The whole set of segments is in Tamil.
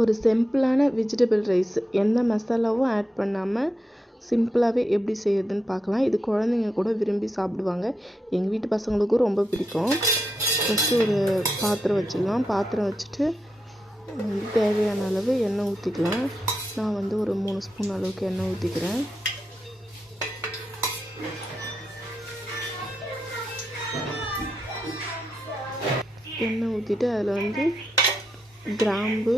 ஒரு சிம்பிளான வெஜிடபிள் ரைஸ் எந்த மசாலாவும் ஆட் பண்ணாமல் சிம்பிளாகவே எப்படி செய்யறதுன்னு பார்க்கலாம். இது குழந்தைங்க கூட விரும்பி சாப்பிடுவாங்க. எங்கள் வீட்டு பசங்களுக்கும் ரொம்ப பிடிக்கும். ஃபஸ்ட்டு ஒரு பாத்திரம் வச்சிடலாம். பாத்திரம் வச்சுட்டு தேவையான அளவு எண்ணெய் ஊற்றிக்கலாம் நான் வந்து ஒரு மூணு ஸ்பூன் அளவுக்கு எண்ணெய் ஊற்றிக்கிறேன் எண்ணெய் ஊற்றிட்டு அதில் வந்து கிராம்பு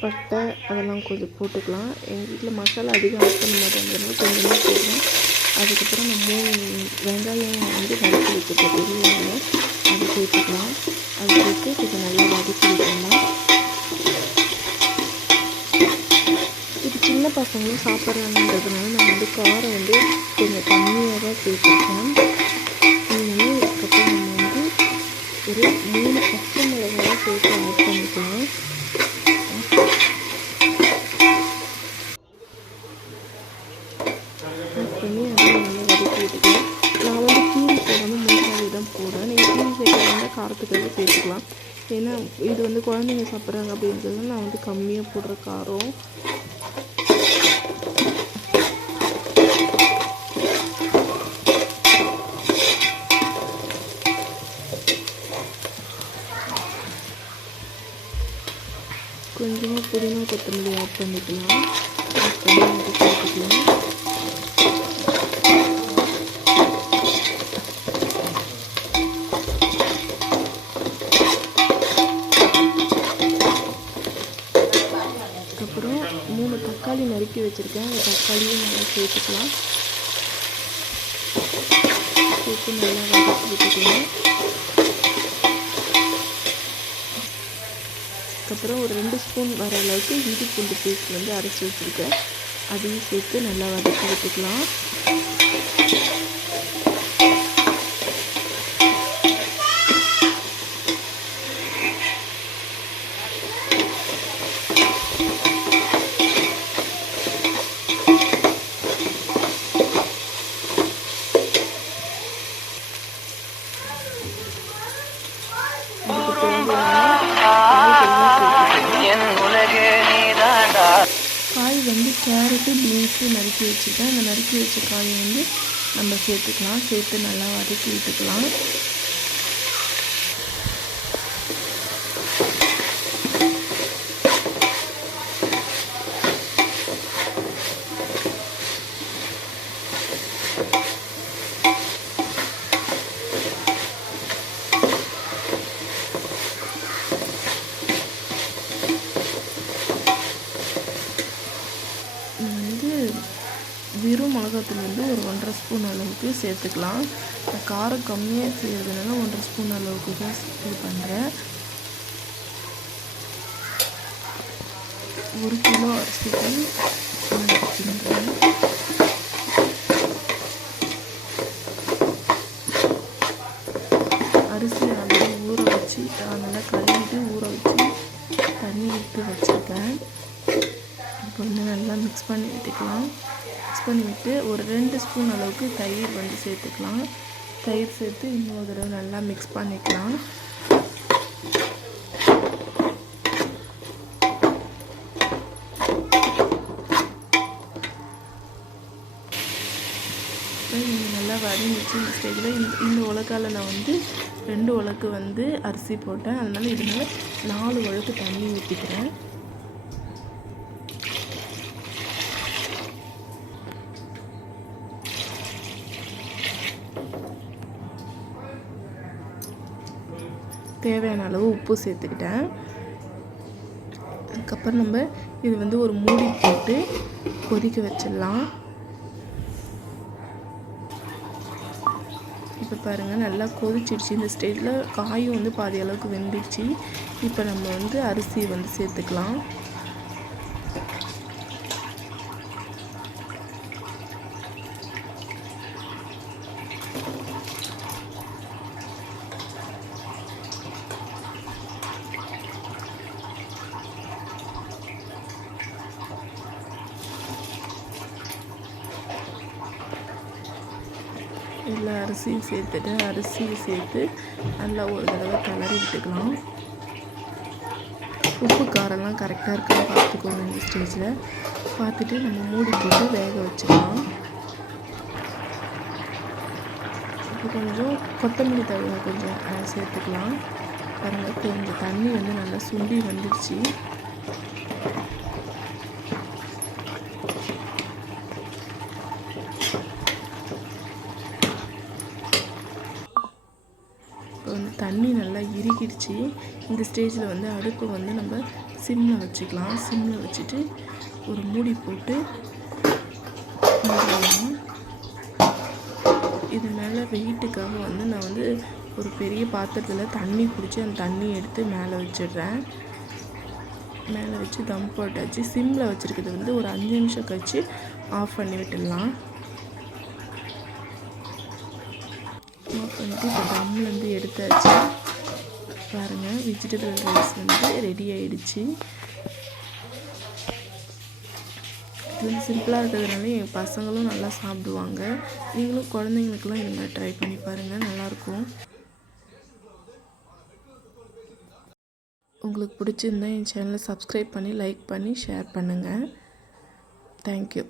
பட்டை அதெல்லாம் கொஞ்சம் போட்டுக்கலாம். எங்கள் வீட்டில் மசாலா அதிகம் ஆட் பண்ண மாட்டேங்கிறதுனால கொஞ்சமாக போடுறேன். அதுக்கப்புறம் நம்ம மூணு வெங்காயம் வந்து வதக்கி வச்சுருக்கோம் பெரிய வெங்காயம். அதை சேர்த்துக்கலாம். அது போட்டு கொஞ்சம் நல்லா வதக்கி விட்டுடலாம் இது சின்ன பசங்களும் சாப்பிட்றாங்கன்றதுனால நான் வந்து காரம் வந்து கொஞ்சம் கம்மியாக தான் சேர்த்துருக்கேன். இதுக்கப்புறம் நம்ம வந்து ஒரு மூணு பச்சை மிளகாய் சேர்த்து ஆட் பண்ணிக்கலாம். காரத்துக்கு வந்து சேர்த்துக்கலாம் ஏன்னா இது வந்து குழந்தைங்க சாப்பிட்றாங்க அப்படின்றது நான் வந்து கம்மியாக போடுற காரம். கொஞ்சமாக புதினா கொத்தமல்லி ஆட் பண்ணிக்கலாம். ஆட் பண்ணி அதுக்கப்புறம் மூணு தக்காளி நறுக்கி வச்சுருக்கேன். அந்த தக்காளியும் நல்லா சேர்த்துக்கலாம். சேர்த்து நல்லா வதக்கி விட்டுக்கலாம் அதுக்கப்புறம் ஒரு ரெண்டு ஸ்பூன் வர அளவுக்கு இஞ்சி பூண்டு பேஸ்ட் வந்து அரைச்சி வச்சுருக்கேன். அதையும் சேர்த்து நல்லா வதக்கி விட்டுக்கலாம். கேரட்டு பீன்ஸு நறுக்கி வச்சுருக்கேன் அந்த நறுக்கி வச்ச காயை வந்து நம்ம சேர்த்துக்கலாம். சேர்த்து நல்லா வதக்கி விட்டுக்கலாம் நான் வந்து வெறும் மிளகாத்தூள் வந்து ஒரு ஒன்றரை ஸ்பூன் அளவுக்கு சேர்த்துக்கலாம். நான் காரம் கம்மியாக செய்கிறதுனால ஒன்றரை ஸ்பூன் அளவுக்கு தான் இது பண்ணுறேன் ஒரு கிலோ அரிசிக்கு நான் வச்சுருக்கேன் அரிசி ஊற வச்சு நல்லா கழுவிட்டு ஊற வச்சு தண்ணி விட்டு வச்சுருக்கேன். இப்போ வந்து நல்லா மிக்ஸ் பண்ணி விட்டுக்கலாம் மிக்ஸ் பண்ணிவிட்டு ஒரு ரெண்டு ஸ்பூன் அளவுக்கு தயிர் வந்து சேர்த்துக்கலாம். தயிர் சேர்த்து இன்னொரு தடவை நல்லா மிக்ஸ் பண்ணிக்கலாம். நல்லா வதங்கிச்சு இந்த ஸ்டேஜில் இந்த இந்த உலக்கால நான் வந்து ரெண்டு உலக்கு வந்து அரிசி போட்டேன். அதனால் இதனால் நாலு உலக்கு தண்ணி ஊற்றிக்கிறேன் தேவையான அளவு உப்பு சேர்த்துக்கிட்டேன். அதுக்கப்புறம் நம்ம இது வந்து ஒரு மூடி போட்டு கொதிக்க வச்சிடலாம். இப்போ பாருங்கள் நல்லா கொதிச்சிடுச்சு. இந்த ஸ்டேஜில் காயும் வந்து பாதி அளவுக்கு வெந்துடுச்சு. இப்போ நம்ம வந்து அரிசியை வந்து சேர்த்துக்கலாம். எல்லா அரிசியும் சேர்த்துட்டு அரிசியை சேர்த்து நல்லா ஒரு தடவை கிளறி விட்டுக்கலாம். உப்பு காரம்லாம் கரெக்டாக இருக்கான்னு பார்த்துக்கோங்க இந்த ஸ்டேஜில் பார்த்துட்டு நம்ம மூடி போட்டு வேக வச்சுக்கலாம். இப்போ கொஞ்சம் கொத்தமல்லி தழை கொஞ்சம் சேர்த்துக்கலாம். பாருங்கள் கொஞ்சம் தண்ணி வந்து நல்லா சுண்டி வந்துடுச்சு. தண்ணி நல்லா இறுகிடுச்சு. இந்த ஸ்டேஜில் வந்து அடுப்பை வந்து நம்ம சிம்மில் வச்சுக்கலாம். சிம்மில் வச்சுட்டு ஒரு மூடி போட்டு இது மேலே வெயிட்டுக்காக வந்து நான் வந்து ஒரு பெரிய பாத்திரத்தில் தண்ணி பிடிச்சி அந்த தண்ணி எடுத்து மேலே வச்சிடுறேன். மேலே வச்சு தம் போட்டாச்சு. சிம்மில் வச்சுருக்கிறது வந்து ஒரு அஞ்சு நிமிஷம் கழிச்சு ஆஃப் பண்ணி விட்டுடலாம் ஆஃப் பண்ணிட்டு இப்போ தம்லேருந்து எடுத்தாச்சு பாருங்கள் வெஜிடபிள் ரைஸ் வந்து ரெடி ஆயிடுச்சு. இது வந்து சிம்பிளாக இருக்கிறதுனால என் பசங்களும் நல்லா சாப்பிடுவாங்க. நீங்களும் குழந்தைங்களுக்கெல்லாம் இந்த மாதிரி ட்ரை பண்ணி பாருங்கள் நல்லாயிருக்கும். உங்களுக்கு பிடிச்சிருந்தா என் சேனலை சப்ஸ்கிரைப் பண்ணி லைக் பண்ணி ஷேர் பண்ணுங்கள் தேங்க்யூ